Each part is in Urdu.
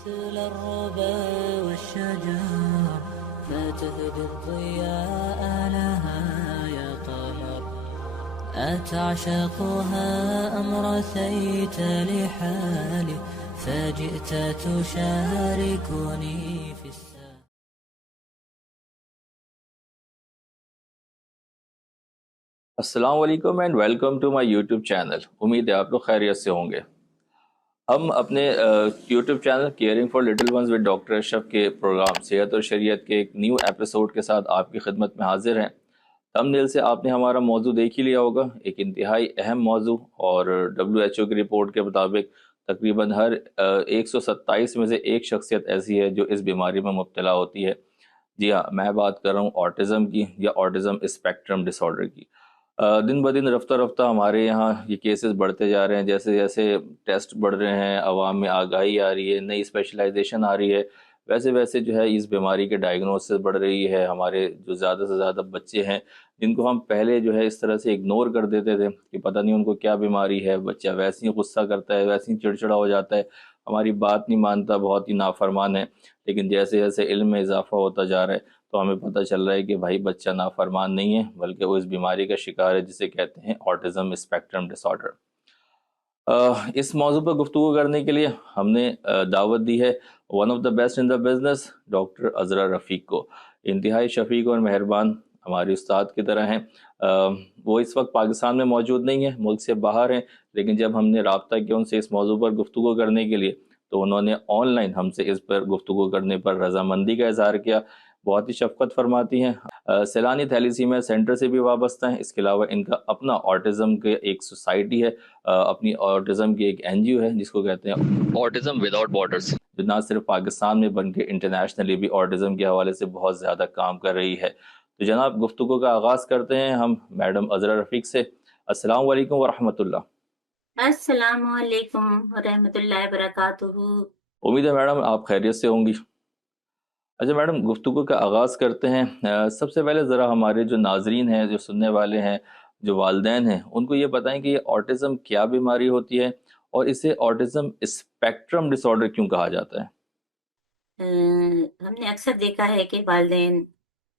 مثل الربا والشجر فتهدي الضياء لها يا قمر أتعشقها أم رثيت لحالي فجئت تشاركني في السماء. السلام علیکم and welcome to my YouTube channel. امید ہے آپ لوگ خیریت سے ہوں گے. ہم اپنے YouTube channel caring for little ones with doctor Ashraf کے پروگرام صحت اور شریعت کے ایک نیو ایپیسوڈ کے ساتھ آپ کی خدمت میں حاضر ہیں. تھمبنیل سے آپ نے ہمارا موضوع دیکھ ہی لیا ہوگا. ایک انتہائی اہم موضوع اور WHO کی رپورٹ کے مطابق تقریباً ہر 127 میں سے ایک شخصیت ایسی ہے جو اس بیماری میں مبتلا ہوتی ہے. جی ہاں، میں بات کر رہا ہوں آٹزم کی یا آٹزم اسپیکٹرم ڈس آرڈر کی. دن بدن رفتہ رفتہ ہمارے یہاں یہ کیسز بڑھتے جا رہے ہیں. جیسے جیسے ٹیسٹ بڑھ رہے ہیں، عوام میں آگاہی آ رہی ہے، نئی اسپیشلائزیشن آ رہی ہے، ویسے ویسے جو ہے اس بیماری کے ڈائگنوسس بڑھ رہی ہے. ہمارے جو زیادہ سے زیادہ بچے ہیں جن کو ہم پہلے جو ہے اس طرح سے اگنور کر دیتے تھے کہ پتہ نہیں ان کو کیا بیماری ہے، بچہ ویسے ہی غصہ کرتا ہے، ویسے ہی چڑچڑا ہو جاتا ہے، ہماری بات نہیں مانتا، بہت ہی نافرمان ہے. لیکن جیسے جیسے علم میں اضافہ ہوتا جا رہا ہے تو ہمیں پتہ چل رہا ہے کہ بھائی بچہ نافرمان نہیں ہے بلکہ وہ اس بیماری کا شکار ہے جسے کہتے ہیں آٹزم اسپیکٹرم ڈس آرڈر. اس موضوع پر گفتگو کرنے کے لیے ہم نے دعوت دی ہے one of the best in the business doctor Azra Rafiq کو. انتہائی شفیق اور مہربان ہماری استاد کی طرح ہیں. وہ اس وقت پاکستان میں موجود نہیں ہیں، ملک سے باہر ہیں، لیکن جب ہم نے رابطہ کیا ان سے اس موضوع پر گفتگو کرنے کے لیے تو انہوں نے آن لائن ہم سے اس پر گفتگو کرنے پر رضامندی کا اظہار کیا. بہت ہی شفقت فرماتی ہیں. سیلانی تھیلیسیمیا سینٹر سے بھی وابستہ ہیں. اس کے علاوہ ان کا اپنا آٹزم کے ایک سوسائٹی ہے، اپنی آٹزم کی ایک NGO ہے جس کو کہتے ہیں آٹزم وداؤٹ بارڈرز، جو نہ صرف پاکستان میں بلکہ انٹرنیشنلی بھی آٹزم کے حوالے سے بہت زیادہ کام کر رہی ہے. تو جناب گفتگو کا آغاز کرتے ہیں ہم میڈم عذرا رفیق سے. السلام علیکم ورحمۃ اللہ. السلام علیکم ورحمۃ اللہ وبرکاتہ. امید ہے میڈم آپ خیریت سے ہوں گی. اچھا میڈم، گفتگو کا آغاز کرتے ہیں. سب سے پہلے ذرا ہمارے جو ناظرین ہیں، جو سننے والے ہیں، جو والدین ہیں، ان کو یہ بتائیں کہ یہ آٹزم کیا بیماری ہوتی ہے اور اسے آٹزم اسپیکٹرم ڈس آرڈر کیوں کہا جاتا ہے؟ ہم نے اکثر دیکھا ہے کہ والدین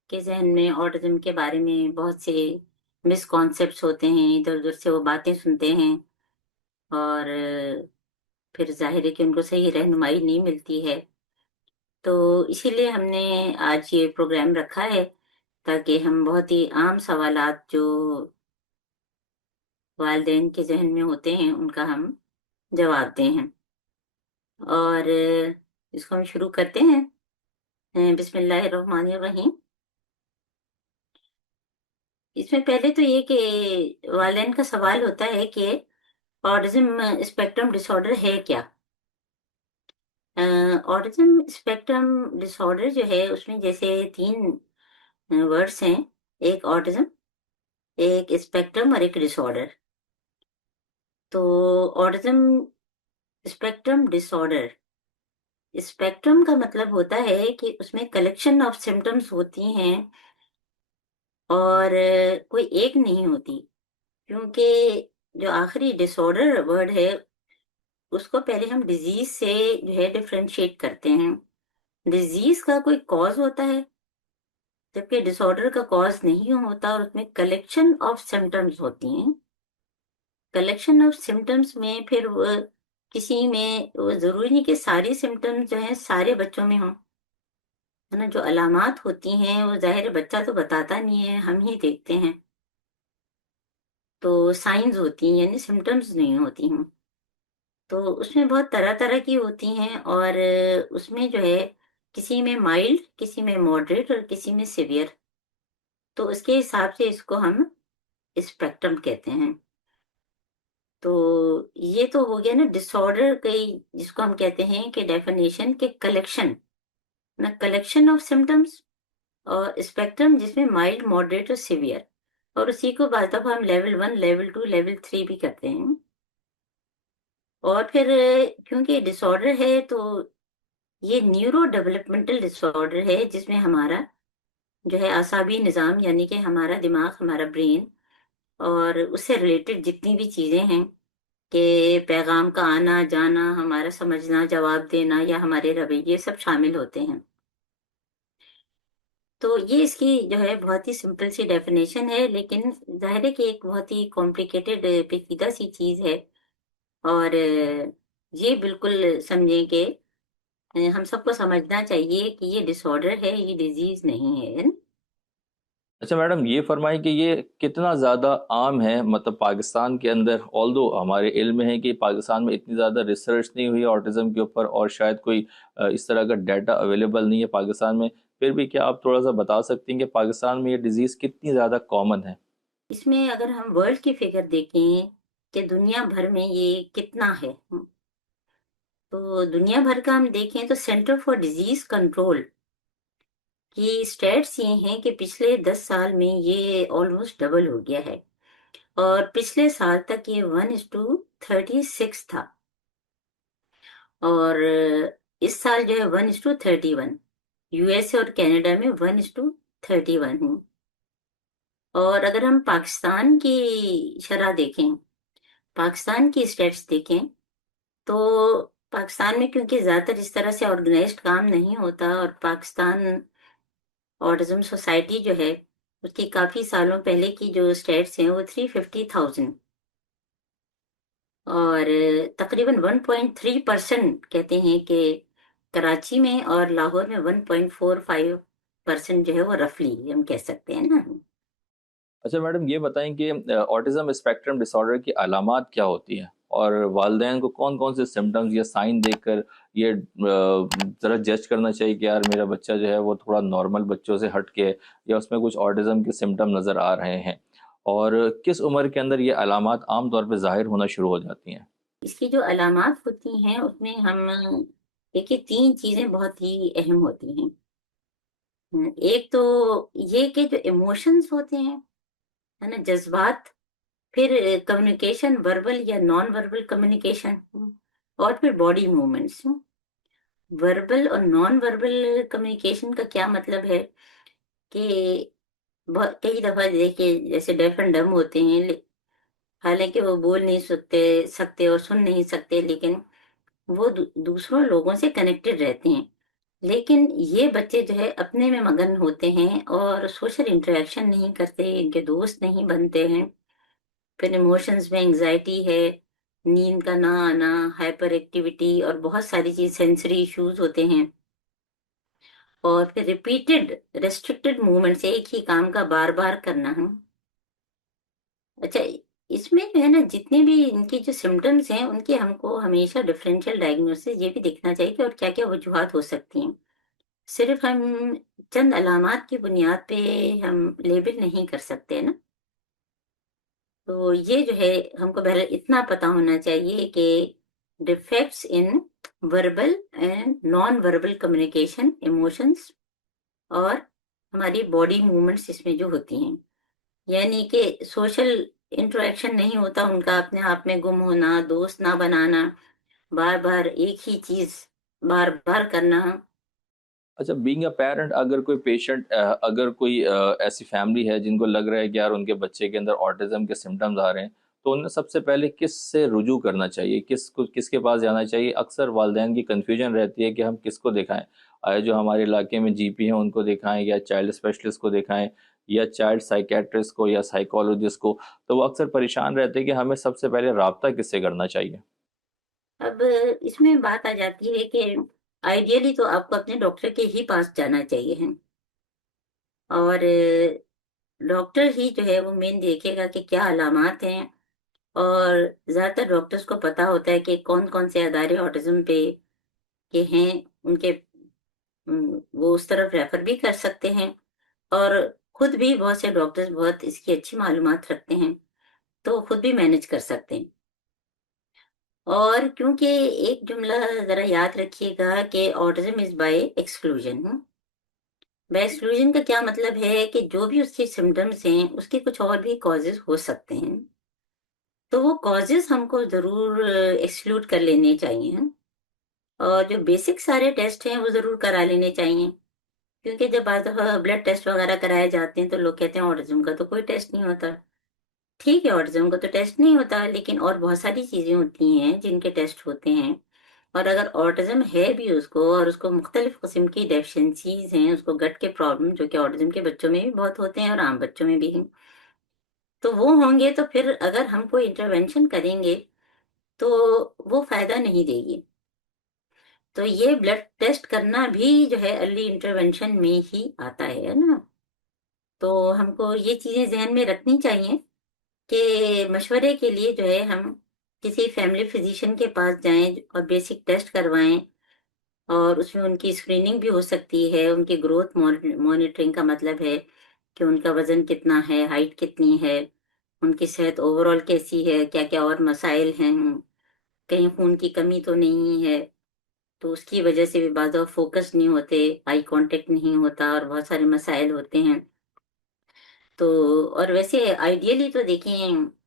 کے ذہن میں آٹزم کے بارے میں بہت سے مس کانسیپٹس ہوتے ہیں، ادھر ادھر سے وہ باتیں سنتے ہیں اور پھر ظاہر ہے کہ ان کو صحیح رہنمائی نہیں ملتی ہے. تو اسی لیے ہم نے آج یہ پروگرام رکھا ہے تاکہ ہم بہت ہی عام سوالات جو والدین کے ذہن میں ہوتے ہیں ان کا ہم جواب دیں ہیں. اور اس کو ہم شروع کرتے ہیں. بسم اللہ الرحمن الرحیم. اس میں پہلے تو یہ کہ والدین کا سوال ہوتا ہے کہ آٹزم اسپیکٹرم ڈس آرڈر ہے کیا؟ آٹزم اسپیکٹرم ڈس آرڈر جو ہے اس میں جیسے 3 ورڈس ہیں، ایک آٹزم، ایک اسپیکٹرم اور ایک ڈس آرڈر. تو آٹزم اسپیکٹرم ڈس آرڈر، اسپیکٹرم کا مطلب ہوتا ہے کہ اس میں کلیکشن آف سمٹمز ہوتی ہیں اور کوئی ایک نہیں ہوتی، کیونکہ جو آخری ڈس آرڈر ورڈ ہے اس کو پہلے ہم ڈیزیز سے جو ہے ڈفرینشیٹ کرتے ہیں. ڈیزیز کا کوئی کاز ہوتا ہے جبکہ ڈس آرڈر کا کاز نہیں ہوتا، اور اس میں کلیکشن آف سمٹمز ہوتی ہیں. کلیکشن آف سمٹمز میں پھر کسی میں وہ ضروری نہیں کہ ساری سمٹمز جو ہیں سارے بچوں میں ہوں، ہے نا. جو علامات ہوتی ہیں وہ ظاہر بچہ تو بتاتا نہیں ہے، ہم ہی دیکھتے ہیں. تو سائنز ہوتی ہیں یعنی سمٹمز نہیں ہوتی ہیں. تو اس میں بہت طرح طرح کی ہوتی ہیں اور اس میں جو ہے کسی میں مائلڈ، کسی میں ماڈریٹ اور کسی میں سیویئر. تو اس کے حساب سے اس کو ہم اسپیکٹرم کہتے ہیں. تو یہ تو ہو گیا نا ڈس آرڈر کی، جس کو ہم کہتے ہیں کہ ڈیفینیشن کے کلیکشن، نا کلیکشن آف سمٹمز، اور اسپیکٹرم جس میں مائلڈ، ماڈریٹ اور سیویئر. اور اسی کو بعض دفعہ ہم لیول 1، لیول 2، لیول 3 بھی کرتے ہیں. اور پھر کیونکہ ڈس آرڈر ہے تو یہ نیورو ڈیولپمنٹل ڈس آرڈر ہے جس میں ہمارا جو ہے اعصابی نظام یعنی کہ ہمارا دماغ، ہمارا برین اور اس سے ریلیٹڈ جتنی بھی چیزیں ہیں کہ پیغام کا آنا جانا، ہمارا سمجھنا، جواب دینا یا ہمارے رویے سب شامل ہوتے ہیں۔ تو یہ اس کی جو ہے بہت ہی سمپل سی ڈیفینیشن ہے، لیکن ظاہر ہے کہ ایک بہت ہی کمپلیکیٹڈ پیچیدہ سی چیز ہے، اور یہ بالکل سمجھیں کہ ہم سب کو سمجھنا چاہیے کہ یہ ڈس آرڈر ہے، یہ ڈیزیز نہیں ہے۔ اچھا میڈم، یہ فرمائیں کہ یہ کتنا زیادہ عام ہے مطلب پاکستان کے اندر؟ آلدو ہمارے علم میں ہے کہ پاکستان میں اتنی زیادہ ریسرچ نہیں ہوئی آٹزم کے اوپر، اور شاید کوئی اس طرح کا ڈیٹا اویلیبل نہیں ہے پاکستان میں، پھر بھی کیا آپ تھوڑا سا بتا سکتی ہیں کہ پاکستان میں یہ ڈیزیز کتنی زیادہ کامن ہے؟ اس میں اگر ہم ورلڈ کی فگر دیکھیں کہ دنیا بھر میں یہ کتنا ہے، تو دنیا بھر کا ہم دیکھیں تو سینٹر فار ڈیزیز کنٹرول کی اسٹیٹس یہ ہیں کہ پچھلے 10 سال میں یہ آلموسٹ ڈبل ہو گیا ہے، اور پچھلے سال تک یہ 1:36 تھا، اور اس سال جو ہے 1:31، یو ایس اے اور کینیڈا میں 1:31 ہوں۔ اور اگر ہم پاکستان کی شرح دیکھیں، پاکستان کی اسٹیٹس دیکھیں، تو پاکستان میں کیونکہ زیادہ تر اس طرح سے آرگنائزڈ کام نہیں ہوتا، اور پاکستان آٹزم سوسائٹی جو ہے اس کی کافی سالوں پہلے کی جو اسٹیٹس ہیں وہ 350,000، اور تقریباً 1.3% کہتے ہیں کہ کراچی میں اور لاہور میں 1.45% جو ہے وہ رفلی ہم کہہ سکتے ہیں نا۔ اچھا میڈم، یہ بتائیں کہ آٹزم اسپیکٹرم ڈس آرڈر کی علامات کیا ہوتی ہیں، اور والدین کو کون کون سے سمٹمز یا سائن دیکھ کر یہ ذرا جج کرنا چاہیے کہ یار میرا بچہ جو ہے وہ تھوڑا نارمل بچوں سے ہٹ کے، یا اس میں کچھ آٹزم کے سمٹم نظر آ رہے ہیں، اور کس عمر کے اندر یہ علامات عام طور پہ ظاہر ہونا شروع ہو جاتی ہیں؟ اس کی جو علامات ہوتی ہیں اس میں ہم دیکھیے 3 چیزیں بہت ہی اہم ہوتی ہیں۔ ایک تو یہ کہ جو ایموشنز ہوتے ہیں، ہے نا، جذبات، پھر کمیونیکیشن، وربل یا نان وربل کمیونیکیشن، اور پھر باڈی موومنٹس۔ وربل اور نان وربل کمیونیکیشن کا کیا مطلب ہے کہ کئی دفعہ دیکھیں جیسے ڈیف اینڈ ڈم ہوتے ہیں، حالانکہ وہ بول نہیں سکتے اور سن نہیں سکتے، لیکن وہ دوسروں لوگوں سے کنیکٹڈ رہتے ہیں، لیکن یہ بچے جو ہے اپنے میں مگن ہوتے ہیں اور سوشل انٹریکشن نہیں کرتے، ان کے دوست نہیں بنتے ہیں۔ پھر ایموشنز میں انگزائٹی ہے، نیند کا نہ آنا، ہائپر ایکٹیویٹی، اور بہت ساری چیز، سینسری ایشوز ہوتے ہیں، اور پھر ریپیٹڈ ریسٹرکٹڈ موومنٹس، ایک ہی کام کا بار بار کرنا ہے۔ اچھا، اس میں جو ہے نا جتنے بھی ان کی جو سمٹمز ہیں ان کے ہم کو ہمیشہ ڈفرینشیل ڈائگنوسس یہ بھی دیکھنا چاہیے کہ اور کیا کیا وجوہات ہو سکتی ہیں۔ صرف ہم چند علامات کی بنیاد پہ ہم لیبل نہیں کر سکتے نا۔ تو یہ جو ہے ہم کو بہرحال اتنا پتا ہونا چاہیے کہ defects in verbal and non verbal communication, emotions, اور ہماری باڈی موومنٹس اس میں جو ہوتی ہیں، یعنی کہ سوشل انٹریکشن نہیں ہوتا ان کا، اپنے آپ میں گم ہونا، دوست نہ بنانا، بار بار ایک ہی چیز بار بار کرنا۔ اچھا، بینگ اے پیرنٹ، اگر کوئی پیشنٹ، اگر کوئی ایسی فیملی ہے جن کو لگ رہا ہے کہ یار ان کے بچے کے اندر آٹزم کے سمٹمز آ رہے ہیں، تو انہیں سب سے پہلے کس سے رجوع کرنا چاہیے، کس کے پاس جانا چاہیے؟ اکثر والدین کی کنفیوژن رہتی ہے کہ ہم کس کو دکھائیں، جو ہمارے علاقے میں جی پی ہیں ان کو دکھائیں، یا چائلڈ اسپیشلسٹ کو دکھائیں، یا چائلڈ سائیکیٹرسٹ کو، یا سائیکالوجسٹ کو، تو وہ اکثر پریشان رہتے ہیں کہ ہمیں سب سے پہلے رابطہ کس سے کرنا چاہیے؟ اب اس میں بات آ جاتی ہے کہ آئیڈیلی تو آپ کو اپنے ڈاکٹر کے ہی پاس جانا چاہیے ہے، اور ڈاکٹر ہی جو ہے وہ مین دیکھے گا کہ کیا علامات ہیں، اور زیادہ تر ڈاکٹرز کو پتا ہوتا ہے کہ کون کون سے ادارے آٹزم پہ کے ہیں، ان کے وہ اس طرف ریفر بھی کر سکتے ہیں، اور خود بھی بہت سے ڈاکٹرز بہت اس کی اچھی معلومات رکھتے ہیں تو خود بھی مینج کر سکتے ہیں۔ اور کیونکہ ایک جملہ ذرا یاد رکھیے گا کہ autism is by exclusion. By exclusion کا کیا مطلب ہے کہ جو بھی اس کے سمٹمز ہیں اس کے کچھ اور بھی کازز ہو سکتے ہیں، تو وہ کازز ہم کو ضرور ایکسکلوڈ کر لینے چاہیے، اور جو بیسک سارے ٹیسٹ ہیں وہ ضرور کرا لینے چاہیے، کیونکہ جب بعض دفعہ بلڈ ٹیسٹ وغیرہ کرائے جاتے ہیں تو لوگ کہتے ہیں آٹزم کا تو کوئی ٹیسٹ نہیں ہوتا، ٹھیک ہے آٹزم کا تو ٹیسٹ نہیں ہوتا، لیکن اور بہت ساری چیزیں ہوتی ہیں جن کے ٹیسٹ ہوتے ہیں، اور اگر آٹزم ہے بھی اس کو، اور اس کو مختلف قسم کی ڈیفیشنسیز ہیں، اس کو گٹ کے پرابلم جو کہ آٹزم کے بچوں میں بھی بہت ہوتے ہیں اور عام بچوں میں بھی ہیں، تو وہ ہوں گے تو پھر اگر ہم کوئی انٹروینشن کریں گے تو وہ فائدہ نہیں دے گی. تو یہ بلڈ ٹیسٹ کرنا بھی جو ہے ارلی انٹروینشن میں ہی آتا ہے نا. تو ہم کو یہ چیزیں ذہن میں رکھنی چاہیے کہ مشورے کے لیے جو ہے ہم کسی فیملی فزیشین کے پاس جائیں اور بیسک ٹیسٹ کروائیں، اور اس میں ان کی اسکریننگ بھی ہو سکتی ہے. ان کی گروتھ مانیٹرنگ کا مطلب ہے کہ ان کا وزن کتنا ہے، ہائٹ کتنی ہے، ان کی صحت اوور آل کیسی ہے، کیا کیا اور مسائل ہیں، کہیں خون کی کمی تو نہیں ہے. تو اس کی وجہ سے بھی بعض اوقات فوکس نہیں ہوتے، آئی کانٹیکٹ نہیں ہوتا، اور بہت سارے مسائل ہوتے ہیں. تو اور ویسے آئیڈیلی تو دیکھیں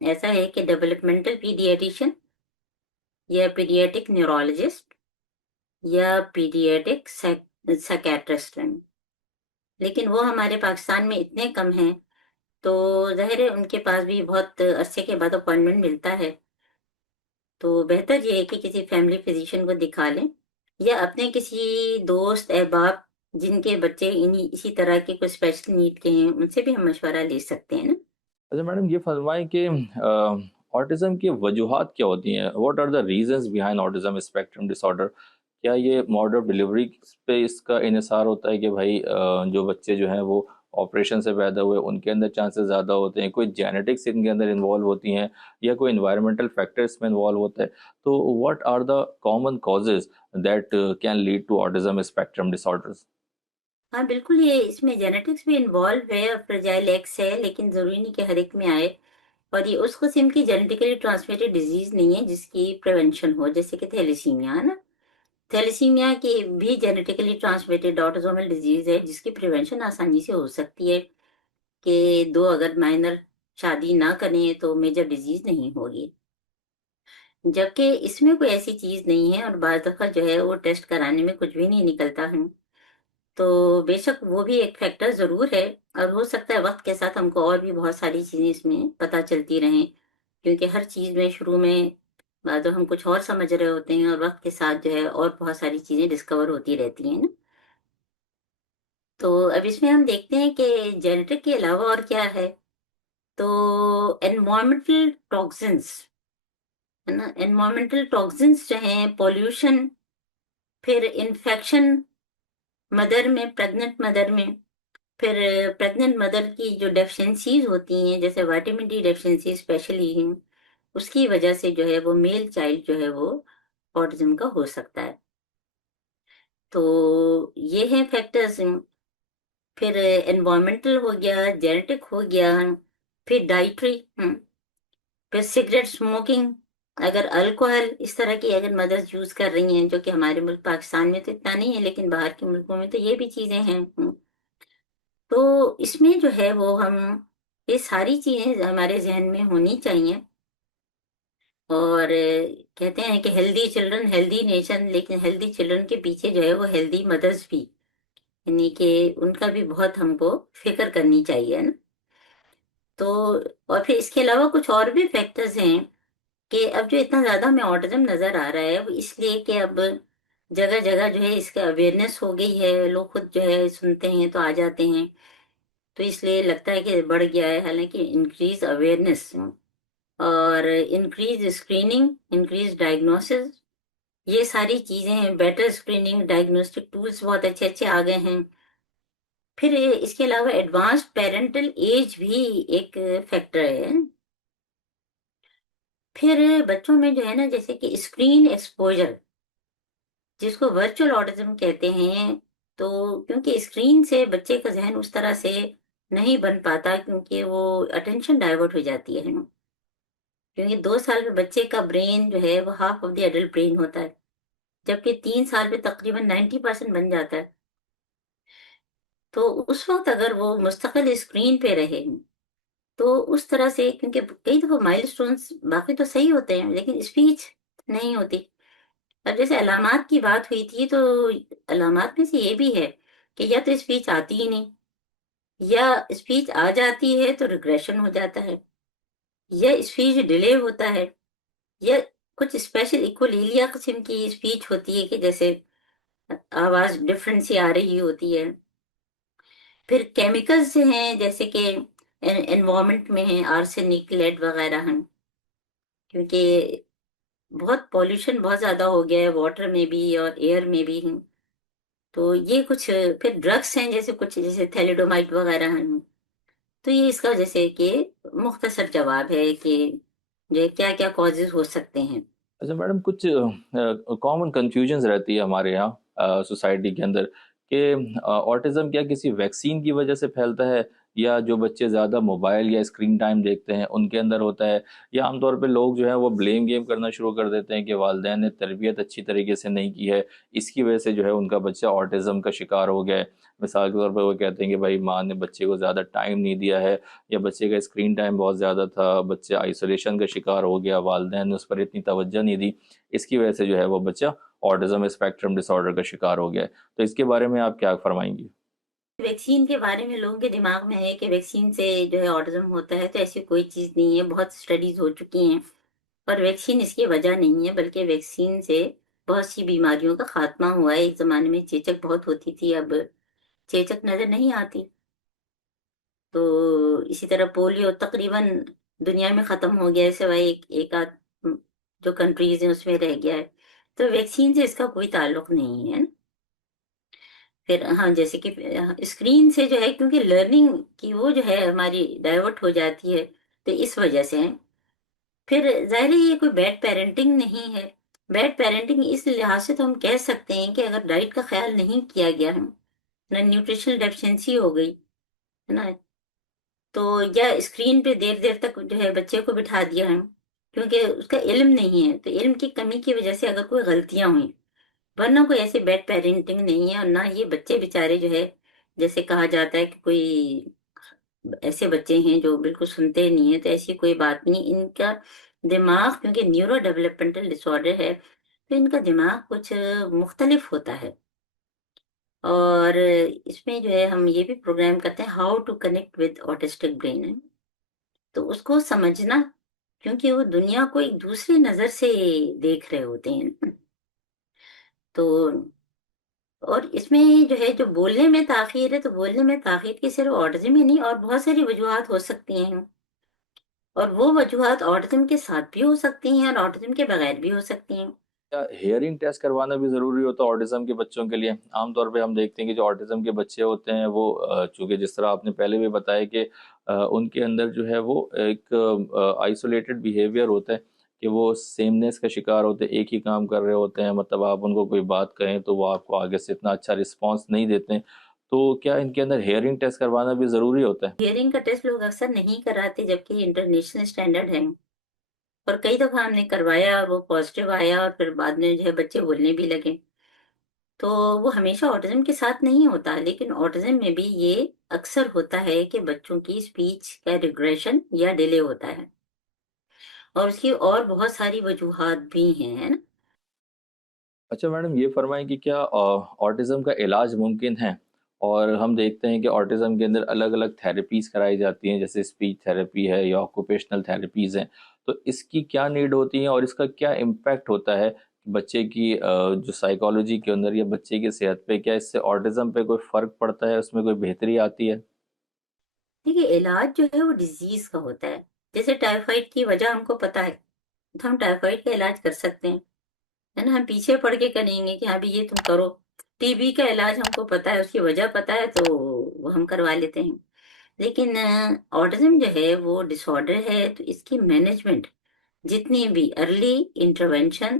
ایسا ہے کہ ڈیولپمنٹل پیڈیاٹیشین یا پیڈیاٹک نیورولوجسٹ یا پیڈیاٹک سائکیٹرسٹ ہیں، لیکن وہ ہمارے پاکستان میں اتنے کم ہیں، تو ظاہر ہے ان کے پاس بھی بہت عرصے کے بعد اپوائنٹمنٹ ملتا ہے. تو بہتر یہ ہے کہ کسی فیملی فزیشین کو دکھا لیں، یا اپنے کسی دوست احباب جن کے بچے اسی طرح کے کوئی اسپیشل نیڈ کے ہیں، ان سے بھی ہم مشورہ لے سکتے ہیں نا. اچھا میڈم، یہ فرمائیں کہ آٹزم کی وجوہات کیا ہوتی ہیں؟ What are the reasons behind autism spectrum disorder? کیا یہ موڈ آف ڈلیوری پہ اس کا انحصار ہوتا ہے کہ بھائی جو بچے جو ہیں وہ آپریشن سے پیدا ہوئے ان کے اندر چانسز زیادہ ہوتے ہیں، کوئی جینیٹکس ان کے اندر انوالو ہوتی ہیں، یا کوئی انوائرمنٹل فیکٹرس میں انوالو ہوتا ہے؟ تو what are the common causes that can lead to autism spectrum disorders? ہاں بالکل، یہ اس میں جینیٹکس بھی انوالو ہے اور فرجائل ایکس ہے، لیکن ضروری نہیں کہ ہر ایک میں آئے. اور یہ اس قسم کی جینیٹیکلی ٹرانسمیٹڈ ڈیزیز نہیں ہے جس کی پریونشن ہو، جیسے کہ تھیلیسیمیا ہے نا. تھیلیسیمیا کی بھی جینیٹیکلی ٹرانسمیٹڈ آٹوزومل ڈیزیز ہے جس کی پریونشن آسانی سے ہو سکتی ہے، کہ دو اگر مائنر شادی نہ کریں تو میجر ڈیزیز نہیں ہوگی. جبکہ اس میں کوئی ایسی چیز نہیں ہے، اور بعض دفعہ جو ہے وہ ٹیسٹ کرانے میں کچھ بھی نہیں نکلتا ہے. تو بے شک وہ بھی ایک فیکٹر ضرور ہے، اور ہو سکتا ہے وقت کے ساتھ ہم کو اور بھی بہت ساری چیزیں اس میں پتہ چلتی رہیں، کیونکہ ہر چیز میں شروع میں بعد ہم کچھ اور سمجھ رہے ہوتے ہیں، اور وقت کے ساتھ جو ہے اور بہت ساری چیزیں ڈسکور ہوتی رہتی ہیں نا. تو اب اس میں ہم دیکھتے ہیں کہ جینیٹک کے علاوہ اور کیا ہے. تو انوائرمنٹل ٹاکسنس ہے نا، انوائرمنٹل ٹاکسنس جو ہیں، پولوشن، پھر انفیکشن مدر میں، پریگننٹ مدر میں، پھر پریگننٹ مدر کی جو ڈیفیشنسیز ہوتی ہیں جیسے وائٹامن ڈی ڈیفیشنسی اسپیشلی ہیں، اس کی وجہ سے جو ہے وہ میل چائلڈ جو ہے وہ آٹزم کا ہو سکتا ہے. تو یہ ہیں فیکٹرز. پھر انوائرمنٹل ہو گیا، جینیٹک ہو گیا، پھر ڈائٹری، پھر سگریٹ اسموکنگ، اگر الکوہل اس طرح کی اگر مدرس یوز کر رہی ہیں، جو کہ ہمارے ملک پاکستان میں تو اتنا نہیں ہے لیکن باہر کے ملکوں میں تو یہ بھی چیزیں ہیں. تو اس میں جو ہے وہ ہم یہ ساری چیزیں ہمارے ذہن میں ہونی چاہیے. اور کہتے ہیں کہ ہیلدی چلڈرن ہیلدی نیشن، لیکن ہیلدی چلڈرن کے پیچھے جو ہے وہ ہیلدی مدرس بھی، یعنی کہ ان کا بھی بہت ہم کو فکر کرنی چاہیے نا. تو اور پھر اس کے علاوہ کچھ اور بھی فیکٹرز ہیں کہ اب جو اتنا زیادہ ہمیں آٹزم نظر آ رہا ہے وہ اس لیے کہ اب جگہ جگہ جو ہے اس کا اویئرنیس ہو گئی ہے، لوگ خود جو ہے سنتے ہیں تو آ جاتے ہیں، تو اس لیے لگتا ہے کہ بڑھ گیا ہے. حالانکہ انکریز اویئرنیس اور انکریز اسکریننگ، انکریز ڈائگنوسس، یہ ساری چیزیں ہیں. بیٹر اسکریننگ ڈائگنوسٹک ٹولز بہت اچھے اچھے آ گئے ہیں. پھر اس کے علاوہ ایڈوانسڈ پیرنٹل ایج بھی ایک فیکٹر ہے. پھر بچوں میں جو ہے نا جیسے کہ اسکرین ایکسپوجر، جس کو ورچوئل آٹزم کہتے ہیں، تو کیونکہ اسکرین سے بچے کا ذہن اس طرح سے نہیں بن پاتا، کیونکہ وہ اٹینشن ڈائیورٹ ہو جاتی ہے نا. کیونکہ 2 سال میں بچے کا برین جو ہے وہ half of the adult brain ہوتا ہے، جبکہ 3 سال میں تقریباً 90% بن جاتا ہے. تو اس وقت اگر وہ مستقل اسکرین پہ رہے تو اس طرح سے، کیونکہ کئی دفعہ مائل سٹونز باقی تو صحیح ہوتے ہیں لیکن اسپیچ نہیں ہوتی. اب جیسے علامات کی بات ہوئی تھی، تو علامات میں سے یہ بھی ہے کہ یا تو اسپیچ آتی ہی نہیں، یا اسپیچ آ جاتی ہے تو ریگریشن ہو جاتا ہے. یا اسپیچ ڈیلے ہوتا ہے یا کچھ اسپیشل ایکولیلیا قسم کی اسپیچ ہوتی ہے کہ جیسے آواز ڈفرینٹ سی آ رہی ہوتی ہے. پھر کیمیکلز ہیں جیسے کہ انوائرمنٹ میں ہیں آرسینک لیڈ وغیرہ ہیں کیونکہ بہت پولوشن بہت زیادہ ہو گیا ہے واٹر میں بھی اور ایئر میں بھی ہیں. تو یہ کچھ پھر ڈرگس ہیں جیسے کچھ جیسے تھیلیڈومائٹ وغیرہ ہیں. تو یہ اس کا جیسے کہ مختصر جواب ہے کہ جو کیا کیا کازز ہو سکتے ہیں. اچھا میڈم، کچھ کامن کنفیوژنز رہتی ہے ہمارے یہاں سوسائٹی کے اندر کہ آٹزم کیا کسی ویکسین کی وجہ سے پھیلتا ہے، یا جو بچے زیادہ موبائل یا اسکرین ٹائم دیکھتے ہیں ان کے اندر ہوتا ہے، یا عام طور پہ لوگ جو ہیں وہ بلیم گیم کرنا شروع کر دیتے ہیں کہ والدین نے تربیت اچھی طریقے سے نہیں کی ہے، اس کی وجہ سے جو ہے ان کا بچہ آٹزم کا شکار ہو گیا ہے. مثال کے طور پہ وہ کہتے ہیں کہ بھائی ماں نے بچے کو زیادہ ٹائم نہیں دیا ہے، یا بچے کا اسکرین ٹائم بہت زیادہ تھا، بچہ آئسولیشن کا شکار ہو گیا، والدین نے اس پر اتنی توجہ نہیں دی، اس کی وجہ سے جو ہے وہ بچہ آٹزم اسپیکٹرم ڈس آرڈر کا شکار ہو گیا ہے. تو اس کے بارے میں آپ کیا فرمائیں گی؟ ویکسین کے بارے میں لوگوں کے دماغ میں ہے کہ ویکسین سے جو ہے آٹزم ہوتا ہے، تو ایسی کوئی چیز نہیں ہے. بہت اسٹڈیز ہو چکی ہیں اور ویکسین اس کی وجہ نہیں ہے، بلکہ ویکسین سے بہت سی بیماریوں کا خاتمہ ہوا ہے. ایک زمانے میں چیچک بہت ہوتی تھی، اب چیچک نظر نہیں آتی. تو اسی طرح پولیو تقریباً دنیا میں ختم ہو گیا ہے، سوائے ایک آدھ جو کنٹریز ہیں اس میں رہ گیا ہے. تو ویکسین سے اس کا کوئی تعلق نہیں ہے. پھر ہاں جیسے کہ اسکرین سے جو ہے کیونکہ لرننگ کی وہ جو ہے ہماری ڈائیورٹ ہو جاتی ہے، تو اس وجہ سے ہے. پھر ظاہر ہے یہ کوئی بیڈ پیرنٹنگ نہیں ہے. بیڈ پیرنٹنگ اس لحاظ سے تو ہم کہہ سکتے ہیں کہ اگر ڈائٹ کا خیال نہیں کیا گیا ہے نہ، نیوٹریشنل ڈیفیشنسی ہو گئی ہے نا، تو یا اسکرین پہ دیر دیر تک جو ہے بچے کو بٹھا دیا ہے کیونکہ اس کا علم نہیں ہے، تو علم کی کمی کی وجہ سے اگر کوئی غلطیاں ہوئیں، ورنہ کوئی ایسی بیڈ پیرنٹنگ نہیں ہے. اور نہ یہ بچے بیچارے جو ہے جیسے کہا جاتا ہے کہ کوئی ایسے بچے ہیں جو بالکل سنتے نہیں ہیں، تو ایسی کوئی بات نہیں. ان کا دماغ کیونکہ نیورو ڈیولپمنٹل ڈس آرڈر ہے، تو ان کا دماغ کچھ مختلف ہوتا ہے. اور اس میں جو ہے ہم یہ بھی پروگرام کرتے ہیں how to connect with autistic brain, تو اس کو سمجھنا کیونکہ وہ دنیا کو ایک دوسری نظر سے دیکھ رہے ہوتے ہیں. تو اور اس میں جو ہے جو بولنے میں تاخیر ہے، تو بولنے میں تاخیر کی صرف آٹزم ہی نہیں اور بہت ساری وجوہات ہو سکتی ہیں، اور وہ وجوہات آٹزم کے ساتھ بھی ہو سکتی ہیں اور آٹزم کے بغیر بھی ہو سکتی ہیں. کیا ہیئرنگ ٹیسٹ کروانا بھی ضروری ہوتا ہے آٹزم کے بچوں کے لیے؟ عام طور پہ ہم دیکھتے ہیں کہ جو آٹزم کے بچے ہوتے ہیں وہ چونکہ جس طرح آپ نے پہلے بھی بتایا کہ ان کے اندر جو ہے وہ ایک آئسولیٹڈ بیہیویئر ہوتا ہے کہ وہ سیمنیس کا شکار ہوتے ہیں، ایک ہی کام کر رہے ہوتے ہیں، مطلب آپ ان کو کوئی بات کہیں تو وہ آپ کو آگے سے اتنا اچھا رسپانس نہیں دیتے ہیں. تو کیا ان کے اندر ہیئرنگ ٹیسٹ کروانا بھی ضروری ہوتا ہے؟ ہیئرنگ کا ٹیسٹ لوگ اکثر نہیں کراتے جبکہ یہ انٹرنیشنل اسٹینڈرڈ ہے، اور کئی دفعہ ہم نے کروایا اور وہ پازیٹیو آیا اور پھر بعد میں جو ہے بچے بولنے بھی لگے. تو وہ ہمیشہ آٹزم کے ساتھ نہیں ہوتا، لیکن آٹزم میں بھی یہ اکثر ہوتا ہے کہ بچوں کی اسپیچ کا ریگریشن یا ڈیلے ہوتا ہے، اور اس کی اور بہت ساری وجوہات بھی ہیں، ہے نا. اچھا میڈم، یہ فرمائیں کہ کیا آٹزم کا علاج ممکن ہے؟ اور ہم دیکھتے ہیں کہ آٹزم کے اندر الگ الگ تھیراپیز کرائی جاتی ہیں، جیسے اسپیچ تھیراپی ہے یا آکوپیشنل تھیراپیز ہیں، تو اس کی کیا نیڈ ہوتی ہیں اور اس کا کیا امپیکٹ ہوتا ہے بچے کی جو سائیکالوجی کے اندر یا بچے کی صحت پہ؟ کیا اس سے آٹزم پہ کوئی فرق پڑتا ہے، اس میں کوئی بہتری آتی ہے؟ دیکھیے علاج جو ہے وہ ڈیزیز کا ہوتا ہے. جیسے ٹائیفائڈ کی وجہ ہم کو پتا ہے تو ہم ٹائیفائڈ کا علاج کر سکتے ہیں، ہے نا. ہم پیچھے پڑ کے کریں گے کہ ہاں بھی یہ تم کرو. ٹی بی کا علاج ہم کو پتا ہے، اس کی وجہ پتا ہے تو وہ ہم کروا لیتے ہیں. لیکن آٹزم جو ہے وہ ڈس آرڈر ہے، تو اس کی مینجمنٹ جتنی بھی early intervention